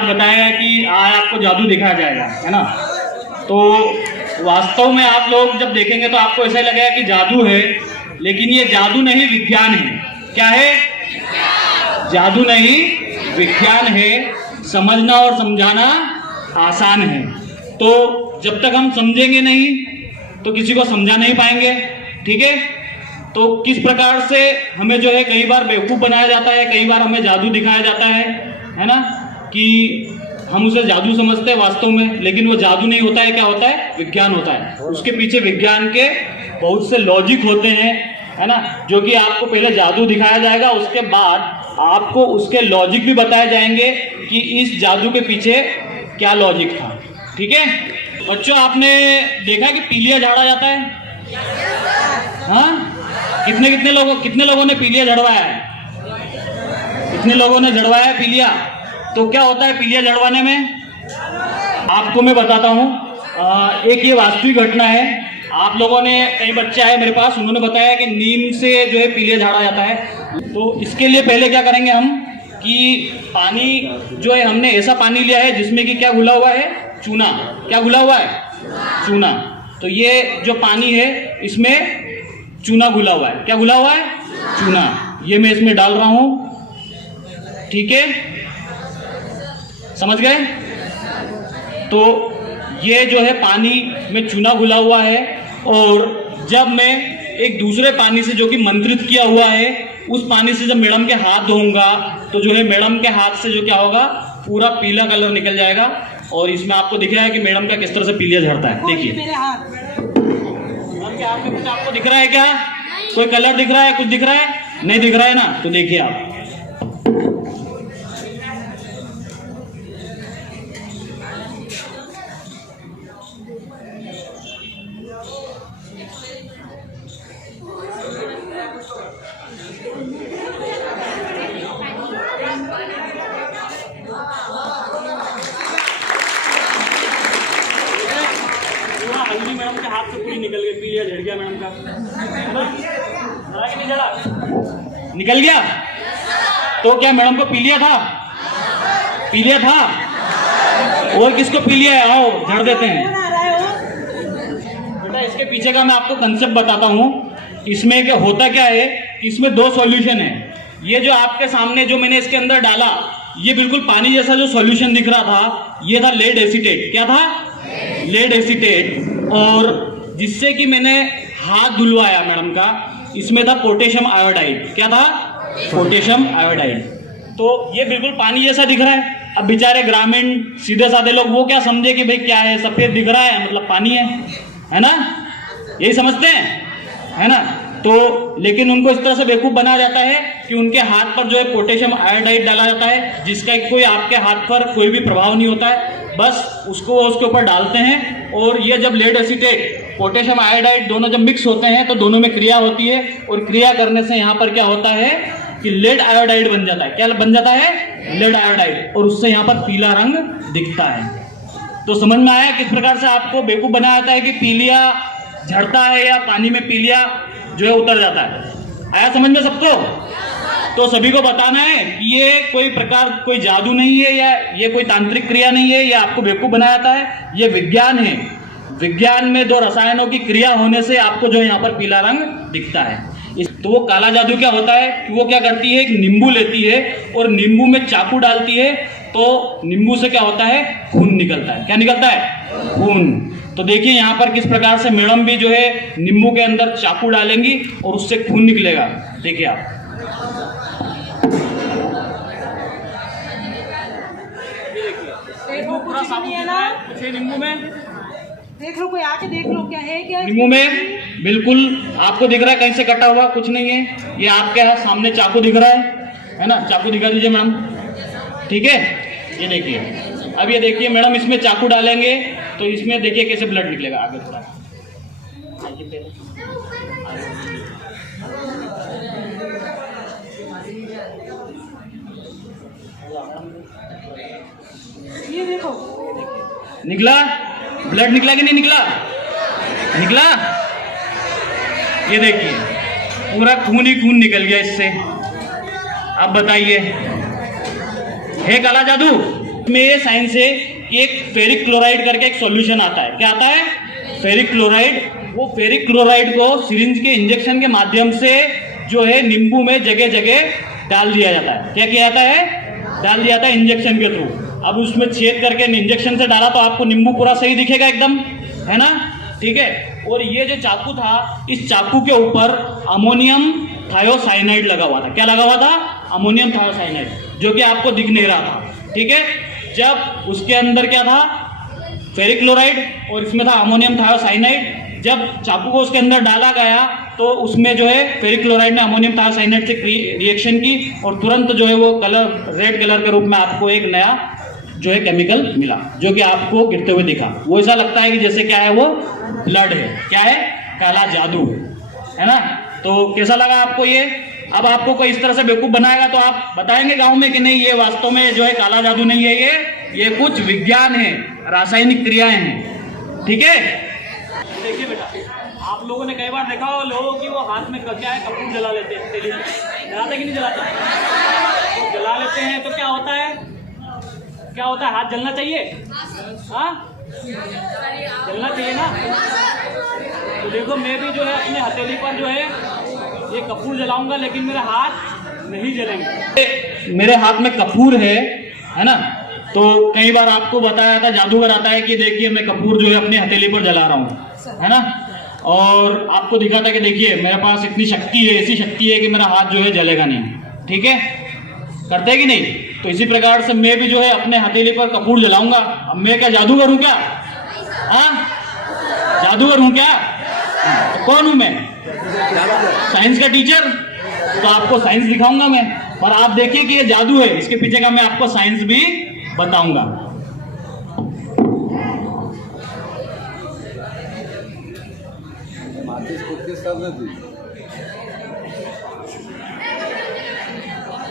आज बताया है कि आज आपको जादू दिखाया जाएगा, है ना। तो वास्तव में आप लोग जब देखेंगे तो आपको ऐसा लगेगा कि जादू है, लेकिन ये जादू नहीं विज्ञान है। क्या है? जादू नहीं विज्ञान है। समझना और समझाना आसान है। तो जब तक हम समझेंगे नहीं तो किसी को समझा नहीं पाएंगे, ठीक है। तो किस प्रकार से हमें जो है कई बार बेवकूफ़ बनाया जाता है, कई बार हमें जादू दिखाया जाता है ना, कि हम उसे जादू समझते हैं वास्तव में, लेकिन वो जादू नहीं होता है। क्या होता है? विज्ञान होता है। उसके पीछे विज्ञान के बहुत से लॉजिक होते हैं, है ना, जो कि आपको पहले जादू दिखाया जाएगा, उसके बाद आपको उसके लॉजिक भी बताए जाएंगे कि इस जादू के पीछे क्या लॉजिक था, ठीक है। बच्चों, आपने देखा कि पीलिया झाड़ा जाता है? हाँ, कितने लोगों ने पीलिया झड़वाया है? कितने लोगों ने झड़वाया है पीलिया? तो क्या होता है पीलिया झड़वाने में? आपको मैं बताता हूँ। एक ये वास्तविक घटना है। आप लोगों ने, कई बच्चे आए मेरे पास, उन्होंने बताया कि नीम से जो है पीलिया झाड़ा जाता है। तो इसके लिए पहले क्या करेंगे हम कि पानी जो है, हमने ऐसा पानी लिया है जिसमें कि क्या घुला हुआ है? चूना। क्या घुला हुआ है? चूना। तो ये जो पानी है इसमें चूना घुला हुआ है। क्या घुला हुआ है? चूना। ये मैं इसमें डाल रहा हूं, ठीक है, समझ गए। तो ये जो है पानी में चूना घुला हुआ है, और जब मैं एक दूसरे पानी से जो कि मंत्रित किया हुआ है, उस पानी से जब मैडम के हाथ धोऊंगा तो जो है मैडम के हाथ से जो क्या होगा, पूरा पीला कलर निकल जाएगा। और इसमें आपको दिख रहा है कि मैडम का किस तरह से पीलिया झड़ता है। देखिए, आपके हाथ में कुछ आपको दिख रहा है क्या? कोई कलर दिख रहा है? कुछ दिख रहा है? नहीं दिख रहा है ना। तो देखिए आप, हल्दी मैडम के हाथ से पूरी निकल गई, पीलिया झड़ गया मैडम का। नहीं झड़ा? निकल गया। तो क्या मैडम को पीलिया था? पीलिया था। और किसको पीलिया है? आओ झड़ देते हैं। बेटा, इसके पीछे का मैं आपको कंसेप्ट बताता हूँ। इसमें क्या होता क्या है, इसमें दो सॉल्यूशन है। ये जो आपके सामने जो मैंने इसके अंदर डाला, ये बिल्कुल पानी जैसा जो सॉल्यूशन दिख रहा था, ये था लेड एसीटेट। क्या था? Lead acetate. और जिससे कि मैंने हाथ धुलवाया मैडम का, इसमें था पोटेशियम आयोडाइड। क्या था? Potassium iodide. तो ये बिल्कुल पानी जैसा दिख रहा है। अब बेचारे ग्रामीण सीधे साधे लोग वो क्या समझे कि भाई क्या है, सफेद दिख रहा है मतलब पानी है ना, यही समझते हैं, है ना। तो लेकिन उनको इस तरह से बेवकूफ बनाया जाता है कि उनके हाथ पर जो है पोटेशियम आयोडाइड डाला जाता है, जिसका कोई आपके हाथ पर कोई भी प्रभाव नहीं होता है। बस उसको उसके ऊपर डालते हैं, और ये जब लेड एसीटेट, पोटेशियम आयोडाइड दोनों जब मिक्स होते हैं तो दोनों में क्रिया होती है, और क्रिया करने से यहाँ पर क्या होता है कि लेड आयोडाइड बन जाता है। क्या बन जाता है? Lead iodide. और उससे यहाँ पर पीला रंग दिखता है। तो समझ में आया किस प्रकार से आपको बेवकूफ बनाया जाता है कि पीलिया झड़ता है या पानी में पीलिया जो है उतर जाता है। आया समझ में सबको? तो सभी को बताना है कि ये कोई जादू नहीं है, या ये कोई तांत्रिक क्रिया नहीं है, ये आपको बेवकूफ बनाया जाता है। ये विज्ञान है। विज्ञान में दो रसायनों की क्रिया होने से आपको जो यहाँ पर पीला रंग दिखता है। तो वो काला जादू क्या होता है कि वो क्या करती है, एक नींबू लेती है और नींबू में चाकू डालती है, तो नींबू से क्या होता है? खून निकलता है। क्या निकलता है? खून। तो देखिए यहाँ पर किस प्रकार से मैडम भी जो है नींबू के अंदर चाकू डालेंगी और उससे खून निकलेगा। देखिए आप, पूरा साबुन है ना कुछ नींबू में। देख लो, कोई आके देख लो क्या है क्या नींबू में। बिल्कुल आपको दिख रहा है कहीं से कटा हुआ? कुछ नहीं है। ये आपके यहाँ सामने चाकू दिख रहा है ना। चाकू दिखा दीजिए मैडम, ठीक है। ये देखिए, अब ये देखिए मैडम, इसमें चाकू डालेंगे तो इसमें देखिए कैसे ब्लड निकलेगा। आगे थोड़ा ये देखो, निकला ब्लड, निकला कि नहीं निकला? निकला। ये देखिए पूरा खून ही खून निकल गया इससे। अब बताइए, है काला जादू? में ये साइंस है कि एक फेरिक क्लोराइड करके एक सॉल्यूशन आता है। क्या आता है? Ferric chloride. वो फेरिक क्लोराइड को सिरिंज के इंजेक्शन के माध्यम से जो है नींबू में जगह जगह डाल दिया जाता है। क्या किया जाता है? डाल दिया जाता है इंजेक्शन के थ्रू। अब उसमें छेद करके इंजेक्शन से डाला तो आपको नींबू पूरा सही दिखेगा एकदम, है ना? ठीक है। और ये जो चाकू था, इस चाकू के ऊपर अमोनियम थायोसाइनाइड लगा हुआ था। क्या लगा हुआ था? अमोनियम थायोसाइनाइड, जो कि आपको दिख नहीं रहा था। ठीक है। जब उसके अंदर क्या था? फेरिक क्लोराइड, और इसमें था अमोनियम थायोसाइनाइड। जब चाकू को उसके अंदर डाला गया तो उसमें जो है फेरिक क्लोराइड ने अमोनियम थायोसाइनाइड से रिएक्शन की और तुरंत जो है वो कलर रेड कलर के रूप में आपको एक नया जो है केमिकल मिला, जो कि आपको गिरते हुए दिखा। वो ऐसा लगता है कि जैसे क्या है, वो ब्लड है। क्या है? काला जादू है ना? तो कैसा लगा आपको ये? अब आपको कोई इस तरह से बेवकूफ बनाएगा तो आप बताएंगे गांव में कि नहीं, ये वास्तव में जो है काला जादू नहीं है, ये कुछ विज्ञान है, रासायनिक क्रियाएं हैं। ठीक है। देखिए बेटा, आप लोगों ने कई बार देखा हो लोगों की वो हाथ में क्या है, कपूर जला लेते हैं। जलाते कि नहीं जलाते? तो जला लेते हैं तो क्या होता है? क्या होता है? हाथ जलना चाहिए? हाँ, जलना चाहिए ना। तो देखो, मैं भी जो है अपने हथेली पर जो है ये कपूर जलाऊंगा, लेकिन मेरे हाथ नहीं जलेंगे। मेरे हाथ में कपूर है ना? तो कई बार आपको बताया था, जादूगर आता है कि देखिए मैं कपूर जो है अपनी हथेली पर जला रहा हूँ, है ना? और आपको दिखा था कि देखिए मेरे पास इतनी शक्ति है, ऐसी शक्ति है कि मेरा हाथ जो है जलेगा नहीं। ठीक है, करते है कि नहीं? तो इसी प्रकार से मैं भी जो है अपने हथेली पर कपूर जलाऊंगा। अब मैं क्या जादूगर हूँ क्या? हाँ, जादूगर हूँ क्या? तो कौन हूँ मैं? साइंस का टीचर। तो आपको साइंस दिखाऊंगा मैं, और आप देखिए कि ये जादू है, इसके पीछे का मैं आपको साइंस भी बताऊंगा।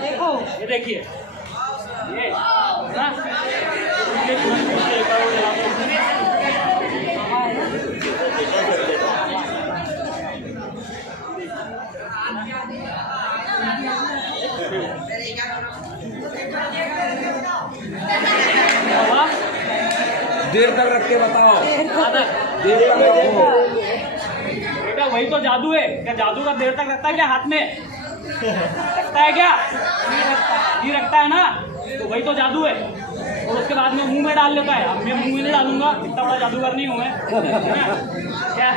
देखो, ये देखिए, ये देर तक रख के बताओ। देर तक रखो बेटा, वही तो जादू है। क्या जादू का देर तक रखता है क्या हाथ में? रखता है क्या? नहीं रखता है ना? तो वही तो जादू है। और उसके बाद में मुंह में डाल लेता है। अब मैं मुंह में नहीं डालूंगा, इतना बड़ा जादूगर नहीं हूं मैं, क्या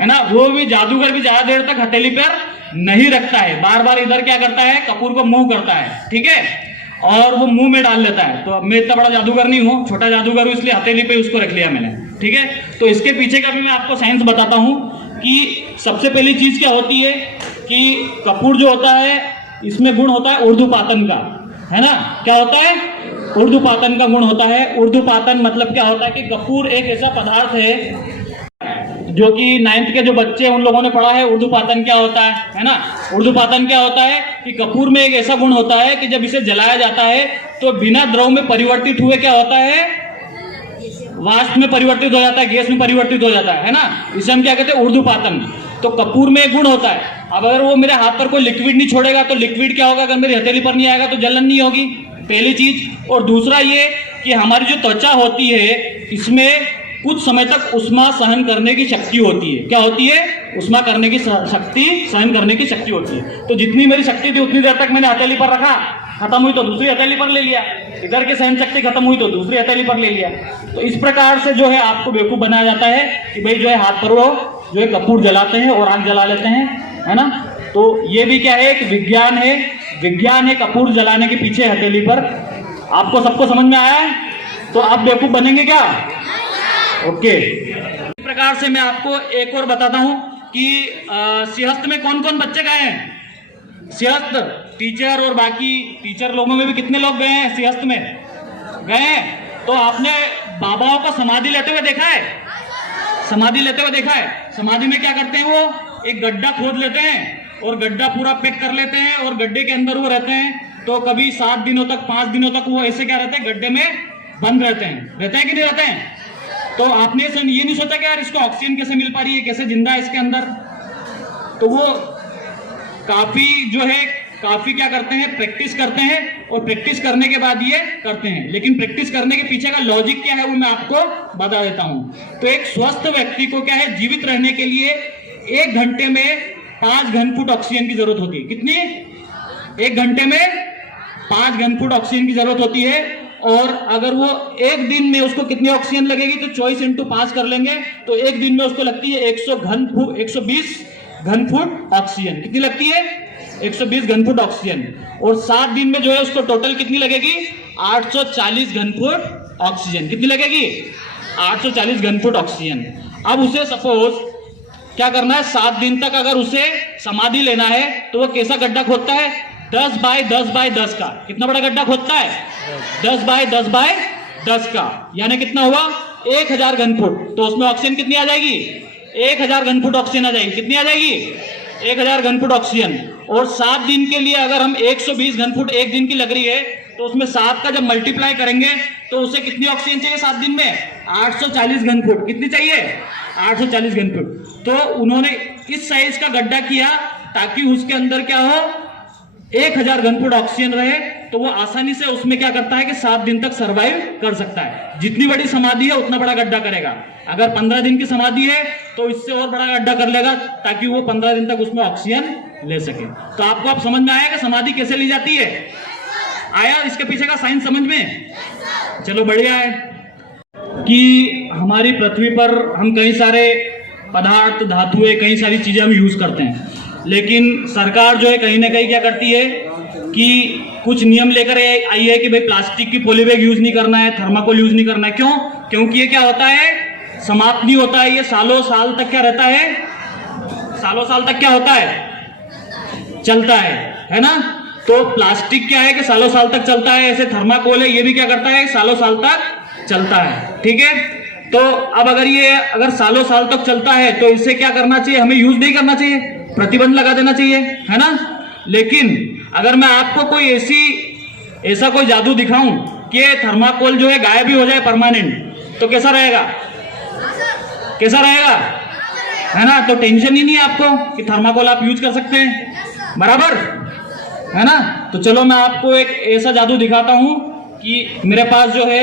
है ना? वो भी जादूगर भी ज्यादा देर तक हथेली पर नहीं रखता है, बार बार इधर क्या करता है, कपूर को मूव करता है। ठीक है, और वो मुंह में डाल लेता है। तो अब मैं इतना बड़ा जादूगर नहीं हूँ, छोटा जादूगर हूँ, इसलिए हथेली पे उसको रख लिया मैंने। ठीक है, तो इसके पीछे का भी मैं आपको साइंस बताता हूँ कि सबसे पहली चीज क्या होती है कि कपूर जो होता है, इसमें गुण होता है ऊर्ध्वपातन का, है ना? क्या होता है? ऊर्ध्वपातन का गुण होता है। ऊर्ध्वपातन मतलब क्या होता है कि कपूर एक ऐसा पदार्थ है जो कि 9th के जो बच्चे हैं उन लोगों ने पढ़ा है ऊर्ध्वपातन क्या होता है ना? ऊर्ध्वपातन क्या होता है कि कपूर में एक ऐसा गुण होता है कि जब इसे जलाया जाता है तो बिना द्रव में परिवर्तित हुए क्या होता है, वाष्प में परिवर्तित हो जाता है, गैस में परिवर्तित हो जाता है ना? इसे हम क्या कहते हैं, ऊर्ध्वपातन। तो कपूर में एक गुण होता है। अब अगर वो मेरे हाथ पर कोई लिक्विड नहीं छोड़ेगा तो लिक्विड क्या होगा, अगर मेरी हथेली पर नहीं आएगा तो जलन नहीं होगी, पहली चीज। और दूसरा ये कि हमारी जो त्वचा होती है इसमें कुछ समय तक उष्मा सहन करने की शक्ति होती है। क्या होती है? उष्मा करने की शक्ति, सहन करने की शक्ति होती है। तो जितनी मेरी शक्ति थी उतनी देर तक मैंने हथेली पर रखा, खत्म हुई तो दूसरी हथेली पर ले लिया, इधर की सहन शक्ति खत्म हुई तो दूसरी हथेली पर ले लिया। तो इस प्रकार से जो है आपको बेवकूफ बनाया जाता है कि भाई जो है हाथ पर वो जो है कपूर जलाते हैं और आग जला लेते हैं, है ना? तो ये भी क्या है, एक विज्ञान है। विज्ञान है कपूर जलाने के पीछे हथेली पर। आपको सबको समझ में आया है? तो आप बेवकूफ बनेंगे क्या? ओके। इस प्रकार से मैं आपको एक और बताता हूं कि सिंहस्थ में कौन कौन बच्चे गए हैं? सिंहस्थ टीचर और बाकी टीचर लोगों में भी कितने लोग गए हैं सिंहस्थ में? गए हैं। तो आपने बाबाओं को समाधि लेते हुए देखा है? समाधि लेते हुए देखा है? समाधि में क्या करते हैं, वो एक गड्ढा खोद लेते हैं और गड्ढा पूरा पैक कर लेते हैं और गड्ढे के अंदर वो रहते हैं। तो कभी 7 दिनों तक, 5 दिनों तक वो ऐसे क्या रहते हैं, गड्ढे में बंद रहते हैं कि नहीं रहते हैं? तो आपने ये नहीं सोचा कि यार इसको ऑक्सीजन कैसे मिल पा रही है, कैसे जिंदा है इसके अंदर? तो वो काफी जो है काफी क्या करते हैं, प्रैक्टिस करते हैं, और प्रैक्टिस करने के बाद ये करते हैं। लेकिन प्रैक्टिस करने के पीछे का लॉजिक क्या है वो मैं आपको बता देता हूं। तो एक स्वस्थ व्यक्ति को क्या है, जीवित रहने के लिए 1 घंटे में 5 घनफुट ऑक्सीजन की जरूरत होती है। कितनी? 1 घंटे में 5 घनफुट ऑक्सीजन की जरूरत होती है। और अगर वो एक दिन में उसको कितनी ऑक्सीजन लगेगी, तो 24 × 5 कर लेंगे तो एक दिन में उसको लगती है 120 घनफुट ऑक्सीजन। कितनी लगती है? 120 घनफुट ऑक्सीजन। और 7 दिन में जो है उसको टोटल कितनी लगेगी? 840 घनफुट ऑक्सीजन। कितनी लगेगी? 840 घनफुट ऑक्सीजन। अब उसे सपोज क्या करना है, 7 दिन तक अगर उसे समाधि लेना है तो वो कैसा गड्ढा खोदता है? 10 बाय 10 बाय 10 का। कितना बड़ा गड्ढा खोदता है? 10 बाय 10 बाय 10 का। यानी कितना हुआ? 1000 घनफुट। तो उसमें ऑक्सीजन कितनी आ जाएगी? 1000 घनफुट ऑक्सीजन आ जाएगी। कितनी आ जाएगी? 1000 घनफुट ऑक्सीजन। और 7 दिन के लिए अगर हम 120 घनफुट एक दिन की लग रही है तो उसमें 7 का जब मल्टीप्लाई करेंगे तो उसे कितनी ऑक्सीजन चाहिए 7 दिन में? 840 घनफुट। कितनी चाहिए? 840 घनफुट। तो उन्होंने इस साइज का गड्ढा किया ताकि उसके अंदर क्या हो, 1000 घनफुट ऑक्सीजन रहे। तो वो आसानी से उसमें क्या करता है कि 7 दिन तक सरवाइव कर सकता है। जितनी बड़ी समाधि है उतना बड़ा गड्ढा करेगा। अगर 15 दिन की समाधि है तो इससे और बड़ा गड्ढा कर लेगा ताकि वो 15 दिन तक उसमें ऑक्सीजन ले सके। तो आपको अब समझ में आया कि समाधि कैसे ली जाती है? आया इसके पीछे का साइंस समझ में? चलो बढ़िया है कि हमारी पृथ्वी पर हम कई सारे पदार्थ, धातुएं, कई सारी चीजें हम यूज करते हैं। लेकिन सरकार जो है कहीं ना कहीं क्या करती है कि कुछ नियम लेकर आई है कि भाई प्लास्टिक की पॉलीबैग यूज नहीं करना है, थर्माकोल यूज नहीं करना है। क्यों? क्योंकि ये क्या होता है, समाप्त नहीं होता है। ये सालों साल तक क्या रहता है, सालों साल तक क्या होता है, चलता है ना। तो प्लास्टिक क्या है कि सालों साल तक चलता है, ऐसे थर्माकोल है ये भी क्या करता है, सालों साल तक चलता है। ठीक है, तो अब अगर सालों साल तक चलता है तो इसे क्या करना चाहिए, हमें यूज नहीं करना चाहिए, प्रतिबंध लगा देना चाहिए, है ना। लेकिन अगर मैं आपको कोई ऐसा कोई जादू दिखाऊं कि थर्माकोल जो है गायब भी हो जाए परमानेंट, तो कैसा रहेगा? कैसा रहेगा, है ना। तो टेंशन ही नहीं है आपको कि थर्माकोल आप यूज कर सकते हैं, बराबर है ना। तो चलो मैं आपको एक ऐसा जादू दिखाता हूं कि मेरे पास जो है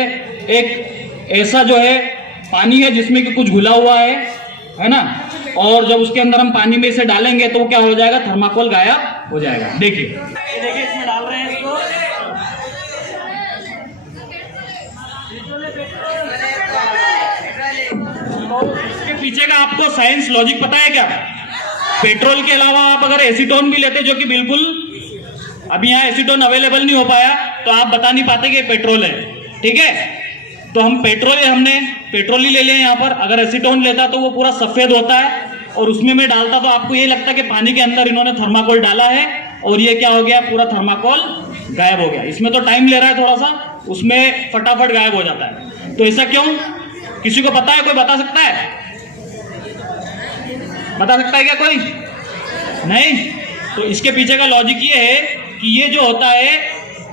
एक ऐसा जो है पानी है जिसमें कि कुछ घुला हुआ है ना। और जब उसके अंदर हम पानी में इसे डालेंगे तो क्या हो जाएगा, थर्माकोल गायब हो जाएगा। देखिए इसमें डाल रहे हैं इसको। तो इसके पीछे का आपको साइंस लॉजिक पता है क्या? पेट्रोल के अलावा आप अगर एसीटोन भी लेते, जो कि बिल्कुल अभी यहाँ एसीटोन अवेलेबल नहीं हो पाया, तो आप बता नहीं पाते कि पेट्रोल है। ठीक है, तो हमने पेट्रोल ही ले लिया यहाँ पर। अगर एसीटोन लेता तो वो पूरा सफेद होता है और उसमें मैं डालता तो आपको ये लगता कि पानी के अंदर इन्होंने थर्माकोल डाला है और ये क्या हो गया, पूरा थर्माकोल गायब हो गया। इसमें तो टाइम ले रहा है थोड़ा सा, उसमें फटाफट गायब हो जाता है। तो ऐसा क्यों? किसी को पता है? कोई बता सकता है? बता सकता है क्या कोई? नहीं। तो इसके पीछे का लॉजिक ये है कि ये जो होता है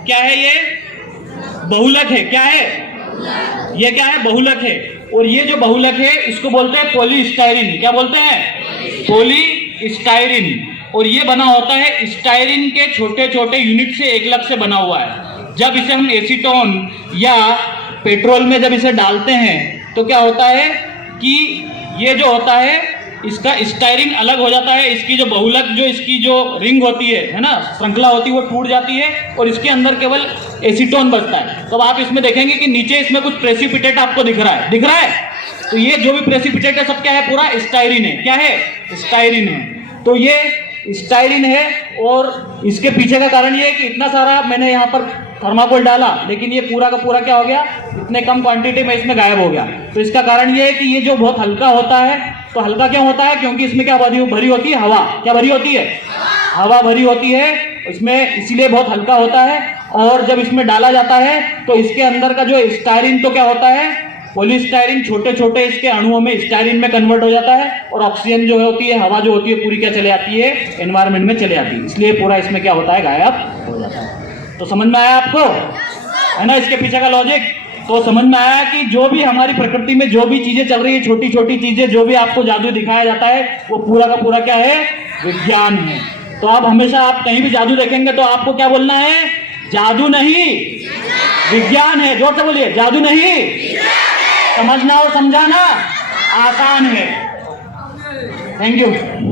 क्या है, ये बहुलक है। क्या है ये? क्या है? बहुलक है। और ये जो बहुलक है इसको बोलते हैं पॉलीस्टाइरिन। क्या बोलते हैं? पॉलीस्टाइरिन। और ये बना होता है स्टाइरिन के छोटे छोटे यूनिट से, एक लग से बना हुआ है। जब इसे हम एसीटोन या पेट्रोल में जब इसे डालते हैं तो क्या होता है कि ये जो होता है इसका स्टाइरिन अलग हो जाता है। इसकी जो बहुलक, जो इसकी जो रिंग होती है ना, श्रृंखला होती है, वो टूट जाती है और इसके अंदर केवल एसीटोन बचता है। तो आप इसमें देखेंगे कि नीचे इसमें कुछ प्रेसिपिटेट आपको दिख रहा है। तो ये जो भी प्रेसिपिटेट है सब क्या है, पूरा स्टाइरिन है। क्या है? स्टाइरिन है। तो ये स्टाइरिन है और इसके पीछे का कारण ये है कि इतना सारा मैंने यहाँ पर थर्माकोल डाला लेकिन ये पूरा का पूरा क्या हो गया, इतने कम क्वांटिटी में इसमें गायब हो गया। तो इसका कारण ये है कि ये जो बहुत हल्का होता है। तो हल्का क्यों होता है? क्योंकि इसमें क्या भरी होती है, हवा। क्या भरी होती है? हवा भरी होती है इसमें, इसीलिए बहुत हल्का होता है। और जब इसमें डाला जाता है तो इसके अंदर का जो स्टाइरिन तो क्या होता है, पॉलीस्टाइरिन, छोटे छोटे इसके अणुओं में स्टाइरिन में कन्वर्ट हो जाता है और ऑक्सीजन जो होती है, हवा जो होती है, पूरी क्या चले जाती है, एनवायरमेंट में चले जाती है। इसलिए पूरा इसमें क्या होता है, गायब हो जाता है। तो समझ में आया आपको, है ना, इसके पीछे का लॉजिक? तो समझ में आया कि जो भी हमारी प्रकृति में जो भी चीजें चल रही है, छोटी छोटी चीजें, जो भी आपको जादू दिखाया जाता है, वो पूरा का पूरा क्या है, विज्ञान है। तो आप हमेशा आप कहीं भी जादू देखेंगे तो आपको क्या बोलना है? जादू नहीं विज्ञान है। जोर से बोलिए, जादू नहीं, समझना और समझाना आसान है। Thank you.